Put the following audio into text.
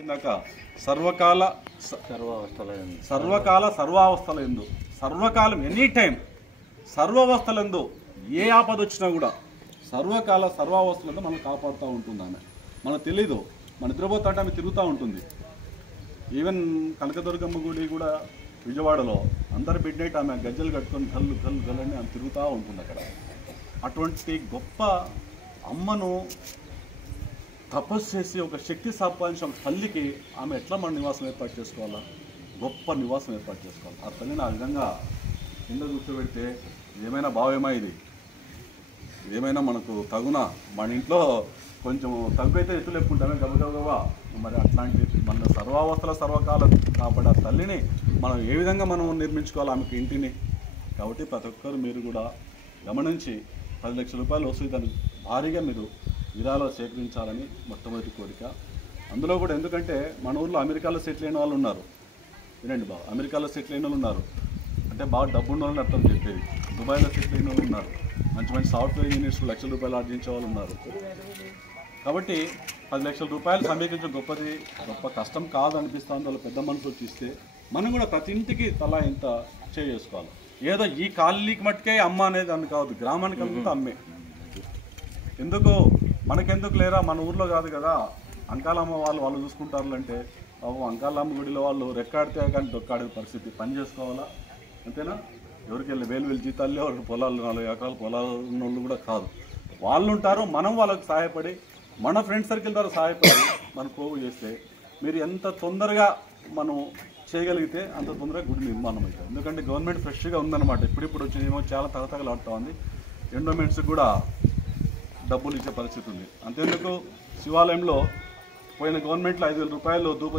ఇందాక సర్వకాల సర్వావస్థలందు సర్వకాలం any time సర్వావస్థలందు ఏ ఆపద వచ్చినా కూడా సర్వకాల సర్వావస్థలందు మనం కాపాడుతూ ఉంటుంది. ఆమె మనకు తెలీదు, మన నిద్రపోతుంటే ఆమె తిరుగుతూ ఉంటుంది. ఈవెన్ కనకదుర్గమ్మ గుడి కూడా విజయవాడలో అందరు మిడ్ నైట్ ఆమె గజ్జలు కట్టుకొని గల్లు గల్లు గల్లని ఆమె తిరుగుతూ ఉంటుంది అక్కడ. అటువంటి గొప్ప అమ్మను తపస్సు చేసి ఒక శక్తి సంపాదించిన తల్లికి ఆమె ఎట్లా మన నివాసం ఏర్పాటు చేసుకోవాలా? గొప్ప నివాసం ఏర్పాటు చేసుకోవాలి. ఆ తల్లిని ఆ విధంగా కింద కూర్చోబెడితే ఏమైనా భావమా ఇది? ఏమైనా మనకు తగునా? మన ఇంట్లో కొంచెం తగ్గుతే ఎత్తులు ఎక్కుంటామే గబగబా. మరి అట్లాంటి మన సర్వావస్థల సర్వకాలం కాపాడే ఆ తల్లిని మనం ఏ విధంగా మనం నిర్మించుకోవాలి ఆమెకు ఇంటిని? కాబట్టి ప్రతి ఒక్కరు మీరు కూడా గమనించి 10 లక్షల రూపాయలు వస్తుంది, దాన్ని భారీగా మీరు విరాళాలు సేకరించాలని మొట్టమొదటి కోరిక. అందులో కూడా ఎందుకంటే మన ఊర్లో అమెరికాలో సెటిల్ అయిన వాళ్ళు ఉన్నారు. వినండి బాగా, అమెరికాలో సెటిల్ అయిన వాళ్ళు ఉన్నారు అంటే బాగా డబ్బు ఉన్న వాళ్ళని అర్థం చెప్పేది. దుబాయ్లో సెటిల్ అయిన వాళ్ళు ఉన్నారు, మంచి మంచి సాఫ్ట్వేర్ ఇంజనీర్స్ లక్షల రూపాయలు ఆర్జించే వాళ్ళు ఉన్నారు. కాబట్టి 10 లక్షల రూపాయలు సమీకరించడం గొప్ప కష్టం కాదు అనిపిస్తుంది. వాళ్ళు పెద్ద మనసు వచ్చి ఇస్తే మనం కూడా ప్రతి ఇంటికి తలా ఇంత చేసుకోవాలి. ఏదో ఈ కాలనీకి మట్టుకే అమ్మ అనేది అని కాదు, గ్రామానికి అంతా అమ్మే. ఎందుకు మనకెందుకు లేరా, మన ఊర్లో కాదు కదా, అంకాలమ్మ వాళ్ళు చూసుకుంటారు అంటే బాబు అంకాలమ్మ గుడిలో వాళ్ళు రెక్కాడితే కానీ దొక్కాడే పరిస్థితి. పని చేసుకోవాలా అంతేనా? ఎవరికి వెళ్ళి వేలు జీతాలు ఎవరికి పొలాలు 4 ఎకరాల పొలాలు ఉన్న వాళ్ళు కూడా కాదు, వాళ్ళు ఉంటారు. మనం వాళ్ళకి సహాయపడి మన ఫ్రెండ్ సర్కిల్ ద్వారా సహాయపడి మనం పోగు చేస్తే మీరు ఎంత తొందరగా మనం చేయగలిగితే అంత తొందరగా గుడి నిర్మాణం అవుతుంది. ఎందుకంటే గవర్నమెంట్ ఫ్రెష్గా ఉందన్నమాట, ఇప్పుడిప్పుడు వచ్చినేమో చాలా తగతగలాడుతూ ఉంది. ఎండోమెంట్స్కి కూడా డబ్బులు ఇచ్చే పరిస్థితి ఉంది. అంతేందుకు శివాలయంలో పోయిన గవర్నమెంట్లో 5,000 రూపాయలు ధూప